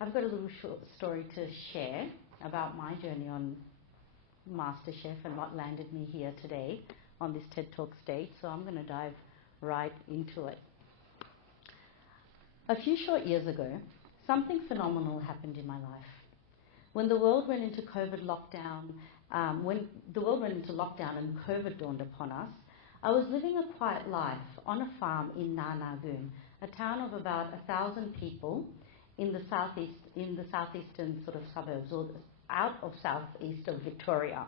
I've got a little short story to share about my journey on MasterChef and what landed me here today on this TED Talk stage, so I'm going to dive right into it. A few short years ago, something phenomenal happened in my life. When the world went into lockdown and COVID dawned upon us, I was living a quiet life on a farm in Nanagoon, a town of about 1,000 people in the southeastern sort of suburbs, or out of southeast of Victoria.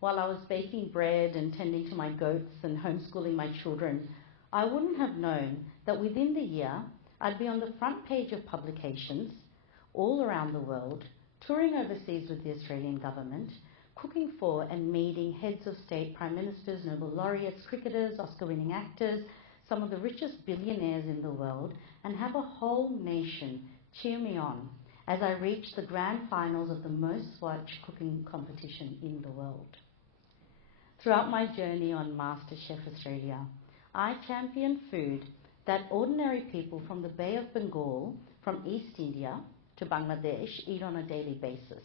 While I was baking bread and tending to my goats and homeschooling my children, I wouldn't have known that within the year I'd be on the front page of publications all around the world, touring overseas with the Australian government, cooking for and meeting heads of state, prime ministers, Nobel laureates, cricketers, Oscar-winning actors, some of the richest billionaires in the world, and have a whole nation cheer me on as I reach the grand finals of the most watched cooking competition in the world. Throughout my journey on MasterChef Australia, I champion food that ordinary people from the Bay of Bengal, from East India to Bangladesh, eat on a daily basis.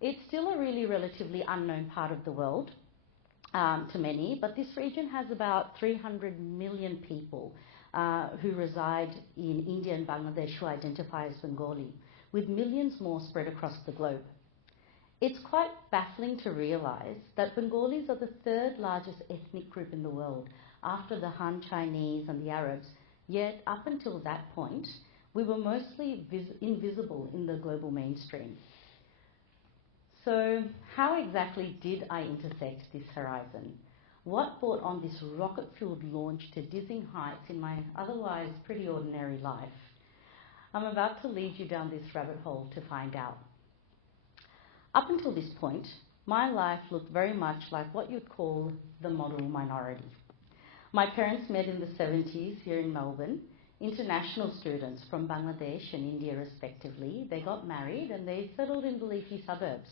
It's still a really relatively unknown part of the world to many, but this region has about 300 million people who reside in India and Bangladesh who identify as Bengali, with millions more spread across the globe. It's quite baffling to realize that Bengalis are the third largest ethnic group in the world after the Han Chinese and the Arabs, yet up until that point, we were mostly invisible in the global mainstream. So how exactly did I intersect this horizon? What brought on this rocket-fueled launch to dizzying heights in my otherwise pretty ordinary life? I'm about to lead you down this rabbit hole to find out. Up until this point, my life looked very much like what you'd call the model minority. My parents met in the 70s here in Melbourne, international students from Bangladesh and India respectively. They got married and they settled in the leafy suburbs.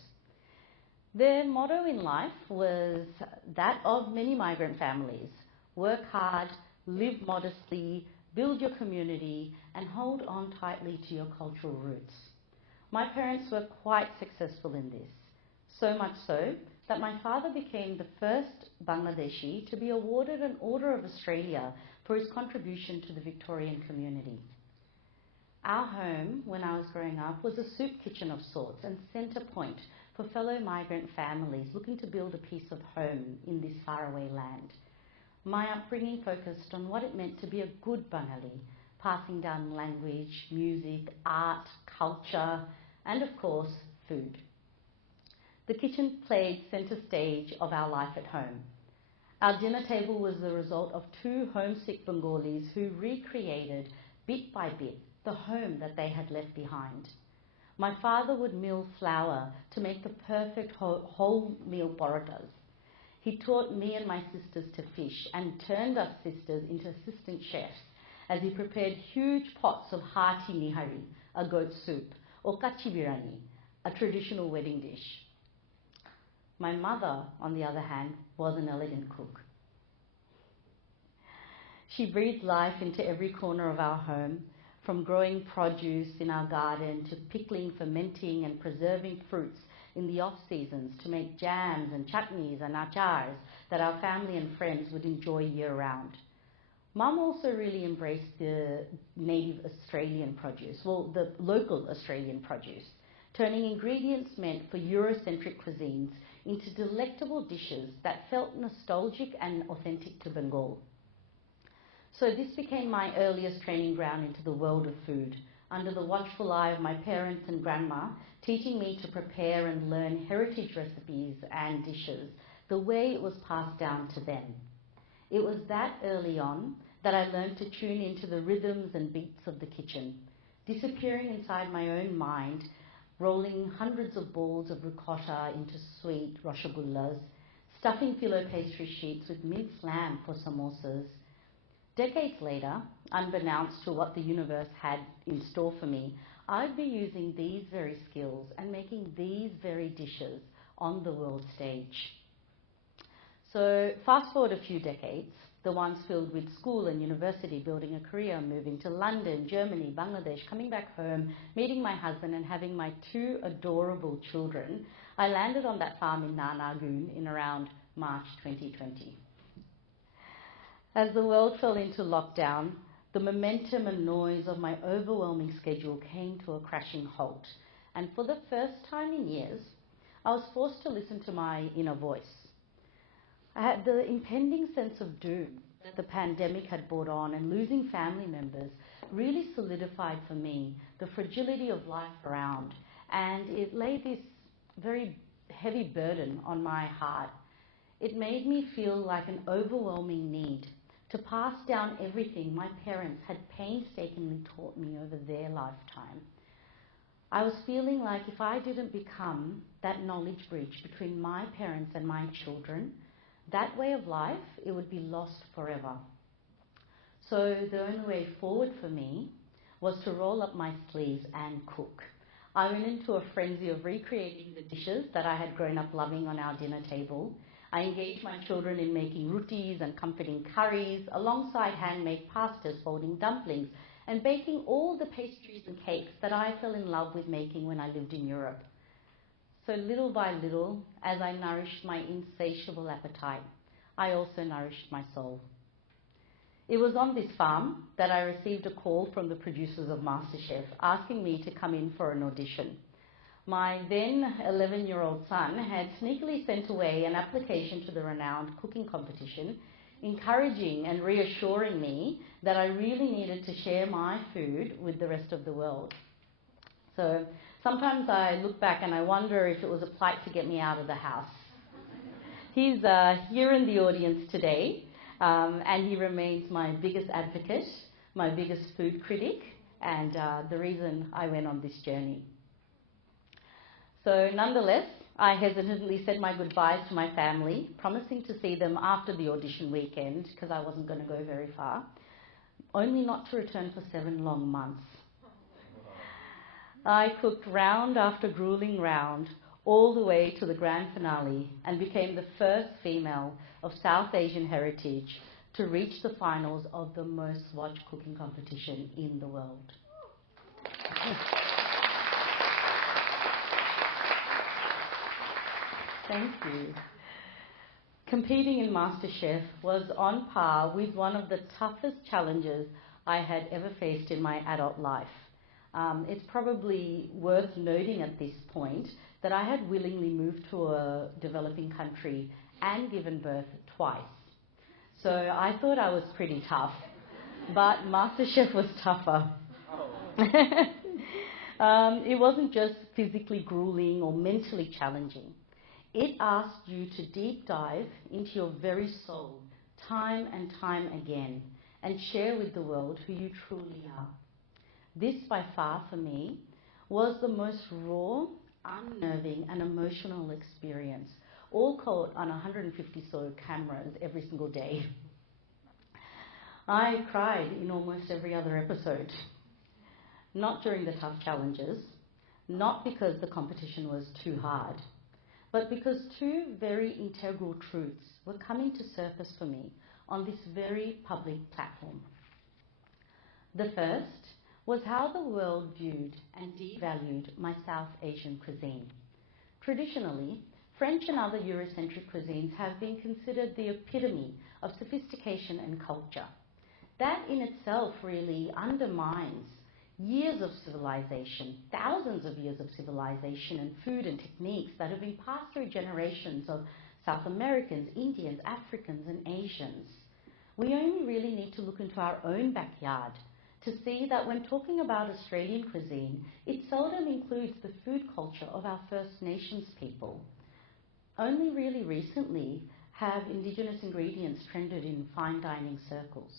Their motto in life was that of many migrant families: work hard, live modestly, build your community, and hold on tightly to your cultural roots. My parents were quite successful in this, so much so that my father became the first Bangladeshi to be awarded an Order of Australia for his contribution to the Victorian community. Our home, when I was growing up, was a soup kitchen of sorts and centre point for fellow migrant families looking to build a piece of home in this faraway land. My upbringing focused on what it meant to be a good Bengali, passing down language, music, art, culture, and of course, food. The kitchen played centre stage of our life at home. Our dinner table was the result of two homesick Bengalis who recreated, bit by bit, the home that they had left behind. My father would mill flour to make the perfect whole meal parotas. He taught me and my sisters to fish and turned us sisters into assistant chefs as he prepared huge pots of hearty nihari, a goat soup, or kachi birani, a traditional wedding dish. My mother, on the other hand, was an elegant cook. She breathed life into every corner of our home, from growing produce in our garden to pickling, fermenting and preserving fruits in the off-seasons to make jams and chutneys and achars that our family and friends would enjoy year-round. Mum also really embraced the native Australian produce, well, the local Australian produce, turning ingredients meant for Eurocentric cuisines into delectable dishes that felt nostalgic and authentic to Bengal. So this became my earliest training ground into the world of food, under the watchful eye of my parents and grandma, teaching me to prepare and learn heritage recipes and dishes the way it was passed down to them. It was that early on that I learned to tune into the rhythms and beats of the kitchen, disappearing inside my own mind, rolling hundreds of balls of ricotta into sweet rosagullas, stuffing filo pastry sheets with minced lamb for samosas. Decades later, unbeknownst to what the universe had in store for me, I'd be using these very skills and making these very dishes on the world stage. So fast forward a few decades, the ones filled with school and university, building a career, moving to London, Germany, Bangladesh, coming back home, meeting my husband and having my 2 adorable children, I landed on that farm in Nanagoon in around March 2020. As the world fell into lockdown, the momentum and noise of my overwhelming schedule came to a crashing halt. And for the first time in years, I was forced to listen to my inner voice. I had the impending sense of doom that the pandemic had brought on, and losing family members really solidified for me the fragility of life around, and it laid this very heavy burden on my heart. It made me feel like an overwhelming need to pass down everything my parents had painstakingly taught me over their lifetime. I was feeling like if I didn't become that knowledge bridge between my parents and my children, that way of life, it would be lost forever. So the only way forward for me was to roll up my sleeves and cook. I went into a frenzy of recreating the dishes that I had grown up loving on our dinner table. I engaged my children in making rotis and comforting curries, alongside handmade pastas, folding dumplings, and baking all the pastries and cakes that I fell in love with making when I lived in Europe. So little by little, as I nourished my insatiable appetite, I also nourished my soul. It was on this farm that I received a call from the producers of MasterChef asking me to come in for an audition. My then 11-year-old son had sneakily sent away an application to the renowned cooking competition, encouraging and reassuring me that I really needed to share my food with the rest of the world. So sometimes I look back and I wonder if it was a plight to get me out of the house. He's here in the audience today, and he remains my biggest advocate, my biggest food critic, and the reason I went on this journey. So nonetheless, I hesitantly said my goodbyes to my family, promising to see them after the audition weekend because I wasn't going to go very far, only not to return for 7 long months. I cooked round after grueling round all the way to the grand finale and became the first female of South Asian heritage to reach the finals of the most watched cooking competition in the world. Thank you. Competing in MasterChef was on par with one of the toughest challenges I had ever faced in my adult life. It's probably worth noting at this point that I had willingly moved to a developing country and given birth twice. So I thought I was pretty tough, but MasterChef was tougher. It wasn't just physically grueling or mentally challenging. It asked you to deep dive into your very soul, time and time again, and share with the world who you truly are. This, by far for me, was the most raw, unnerving and emotional experience, all caught on 150 sort cameras every single day. I cried in almost every other episode. Not during the tough challenges, not because the competition was too hard, but because 2 very integral truths were coming to surface for me on this very public platform. The first was how the world viewed and devalued my South Asian cuisine. Traditionally, French and other Eurocentric cuisines have been considered the epitome of sophistication and culture. That in itself really undermines years of civilization, thousands of years of civilization and food and techniques that have been passed through generations of South Americans, Indians, Africans and Asians. We only really need to look into our own backyard to see that when talking about Australian cuisine, it seldom includes the food culture of our First Nations people. Only really recently have Indigenous ingredients trended in fine dining circles.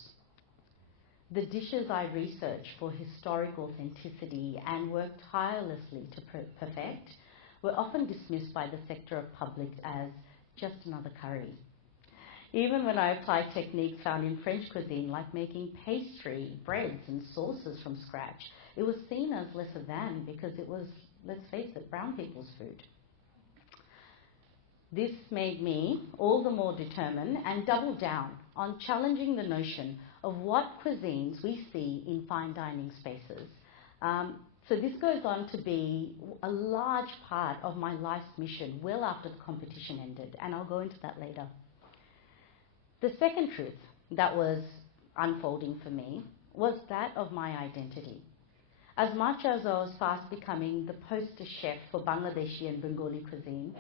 The dishes I researched for historic authenticity and worked tirelessly to perfect were often dismissed by the sector of public as just another curry. Even when I applied techniques found in French cuisine, like making pastry, breads and sauces from scratch, it was seen as lesser than because it was, let's face it, brown people's food. This made me all the more determined and double down on challenging the notion of what cuisines we see in fine dining spaces. So this goes on to be a large part of my life's mission well after the competition ended, and I'll go into that later. The second truth that was unfolding for me was that of my identity. As much as I was fast becoming the poster chef for Bangladeshi and Bengali cuisine,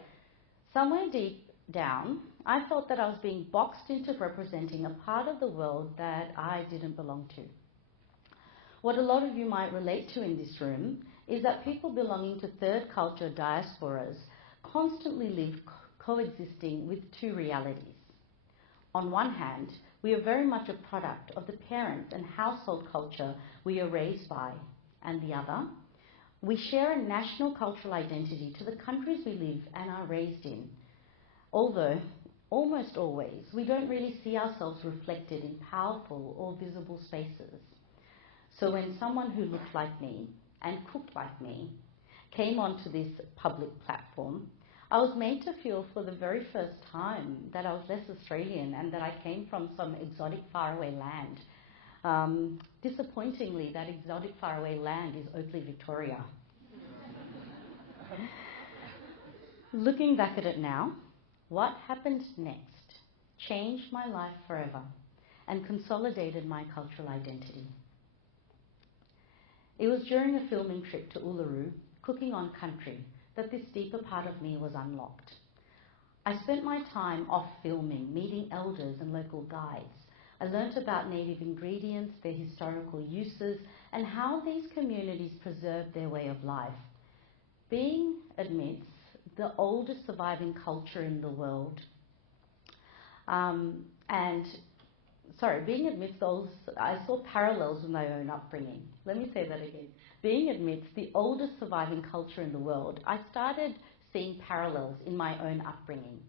somewhere deep down, I felt that I was being boxed into representing a part of the world that I didn't belong to. What a lot of you might relate to in this room is that people belonging to third culture diasporas constantly live coexisting with two realities. On one hand, we are very much a product of the parents and household culture we are raised by, and the other, we share a national cultural identity to the countries we live and are raised in. Although, almost always, we don't really see ourselves reflected in powerful or visible spaces. So when someone who looked like me and cooked like me came onto this public platform, I was made to feel for the very first time that I was less Australian and that I came from some exotic faraway land. Disappointingly, that exotic faraway land is Oakleigh, Victoria. Looking back at it now, what happened next changed my life forever and consolidated my cultural identity. It was during a filming trip to Uluru, cooking on country, that this deeper part of me was unlocked. I spent my time off filming, meeting elders and local guides. I learnt about native ingredients, their historical uses, and how these communities preserved their way of life. Being amidst the oldest surviving culture in the world, being amidst the oldest, I saw parallels with my own upbringing. Let me say that again. Being amidst the oldest surviving culture in the world, I started seeing parallels in my own upbringing.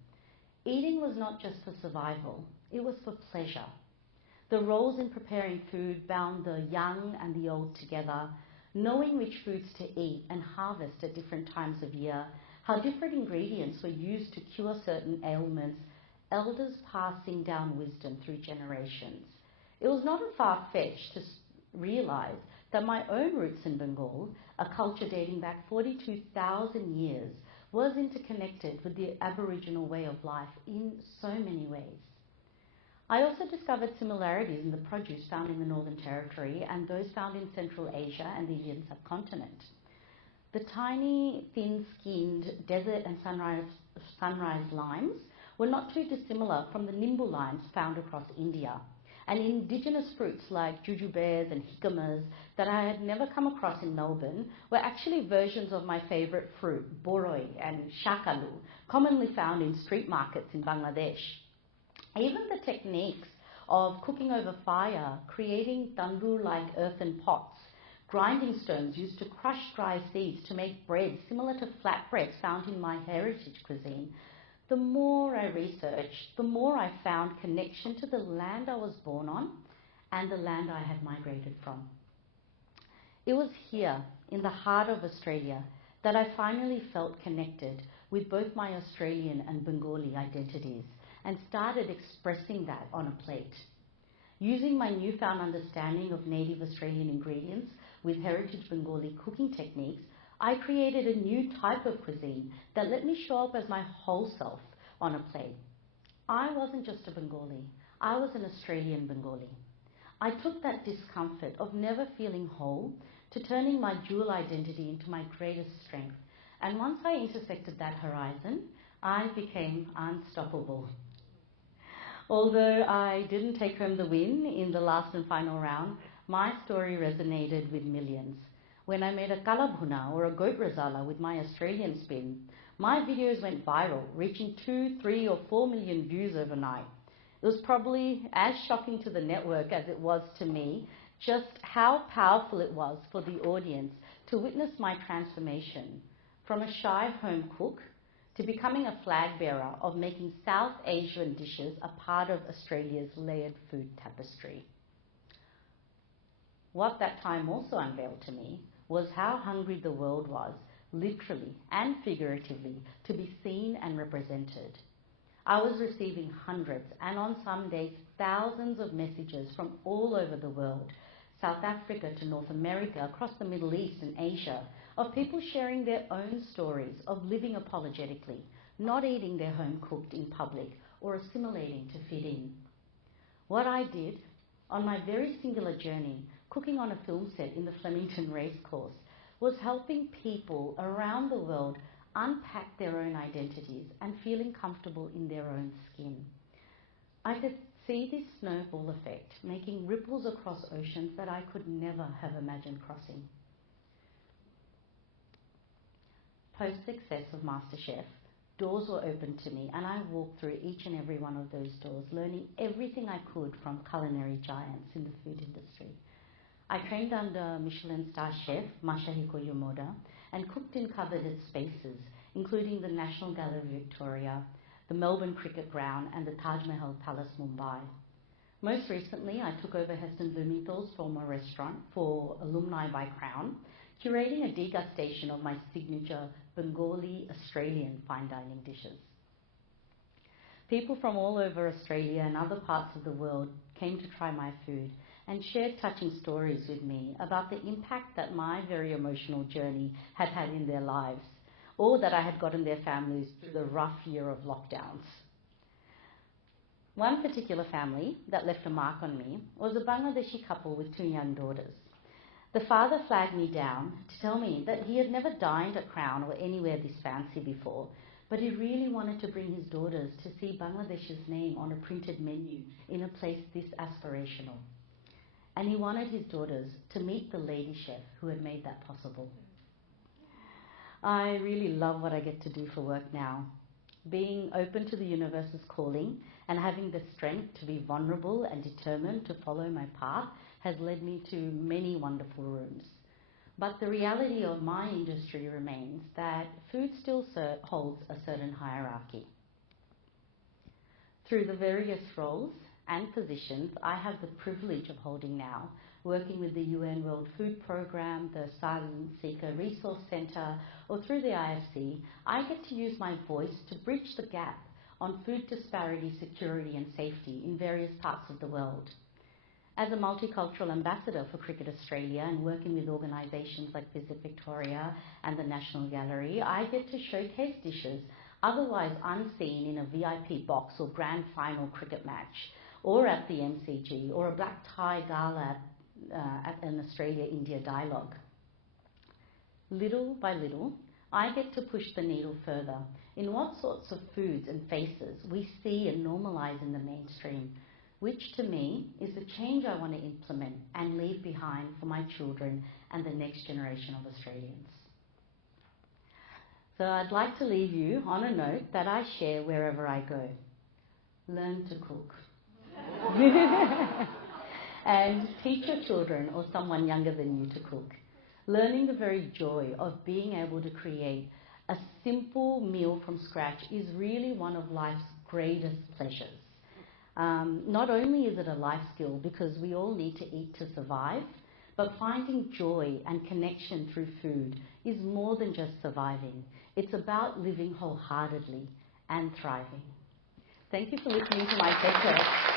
Eating was not just for survival, it was for pleasure. The roles in preparing food bound the young and the old together, knowing which foods to eat and harvest at different times of year, how different ingredients were used to cure certain ailments, elders passing down wisdom through generations. It was not a far-fetched to realise that my own roots in Bengal, a culture dating back 42,000 years, was interconnected with the Aboriginal way of life in so many ways. I also discovered similarities in the produce found in the Northern Territory and those found in Central Asia and the Indian subcontinent. The tiny, thin-skinned desert and sunrise limes were not too dissimilar from the nimbu limes found across India, and indigenous fruits like jujubes and jiccamas that I had never come across in Melbourne were actually versions of my favourite fruit, boroi and shakalu, commonly found in street markets in Bangladesh. Even the techniques of cooking over fire, creating tandoor-like earthen pots, grinding stones used to crush dry seeds to make bread similar to flatbreads found in my heritage cuisine. The more I researched, the more I found connection to the land I was born on and the land I had migrated from. It was here, in the heart of Australia, that I finally felt connected with both my Australian and Bengali identities and started expressing that on a plate. Using my newfound understanding of native Australian ingredients with heritage Bengali cooking techniques, I created a new type of cuisine that let me show up as my whole self on a plate. I wasn't just a Bengali, I was an Australian Bengali. I took that discomfort of never feeling whole to turning my dual identity into my greatest strength. And once I intersected that horizon, I became unstoppable. Although I didn't take home the win in the last and final round, my story resonated with millions. When I made a kalabhuna or a goat rasala with my Australian spin, my videos went viral, reaching 2, 3 or 4 million views overnight. It was probably as shocking to the network as it was to me, just how powerful it was for the audience to witness my transformation from a shy home cook to becoming a flag bearer of making South Asian dishes a part of Australia's layered food tapestry. What that time also unveiled to me was how hungry the world was literally and figuratively, to be seen and represented. I was receiving hundreds and on some days thousands of messages from all over the world, South Africa to North America, across the Middle East and Asia, of people sharing their own stories of living apologetically, not eating their home cooked in public or assimilating to fit in. What I did on my very singular journey, cooking on a film set in the Flemington Racecourse, was helping people around the world unpack their own identities and feeling comfortable in their own skin. I could see this snowball effect making ripples across oceans that I could never have imagined crossing. Post-success of MasterChef, doors were opened to me and I walked through each and every one of those doors, learning everything I could from culinary giants in the food industry. I trained under Michelin-starred chef Masahiko Yomoda and cooked in coveted spaces, including the National Gallery Victoria, the Melbourne Cricket Ground and the Taj Mahal Palace, Mumbai. Most recently, I took over Heston Blumenthal's former restaurant for Alumni by Crown, curating a degustation of my signature Bengali Australian fine dining dishes. People from all over Australia and other parts of the world came to try my food and shared touching stories with me about the impact that my very emotional journey had had in their lives, or that I had gotten their families through the rough year of lockdowns. One particular family that left a mark on me was a Bangladeshi couple with 2 young daughters. The father flagged me down to tell me that he had never dined at Crown or anywhere this fancy before, but he really wanted to bring his daughters to see Bangladesh's name on a printed menu in a place this aspirational. And he wanted his daughters to meet the lady chef who had made that possible. I really love what I get to do for work now. Being open to the universe's calling and having the strength to be vulnerable and determined to follow my path has led me to many wonderful rooms. But the reality of my industry remains that food still holds a certain hierarchy. Through the various roles and positions I have the privilege of holding now, working with the UN World Food Programme, the Asylum Seeker Resource Centre, or through the IFC, I get to use my voice to bridge the gap on food disparity, security and safety in various parts of the world. As a multicultural ambassador for Cricket Australia and working with organisations like Visit Victoria and the National Gallery, I get to showcase dishes otherwise unseen in a VIP box or grand final cricket match, or at the MCG, or a black tie gala at an Australia-India dialogue. Little by little, I get to push the needle further in what sorts of foods and faces we see and normalise in the mainstream, which to me is the change I want to implement and leave behind for my children and the next generation of Australians. So I'd like to leave you on a note that I share wherever I go. Learn to cook. And teach your children or someone younger than you to cook. Learning the very joy of being able to create a simple meal from scratch is really one of life's greatest pleasures. Not only is it a life skill because we all need to eat to survive, but finding joy and connection through food is more than just surviving. It's about living wholeheartedly and thriving. Thank you for listening to my TED Talk.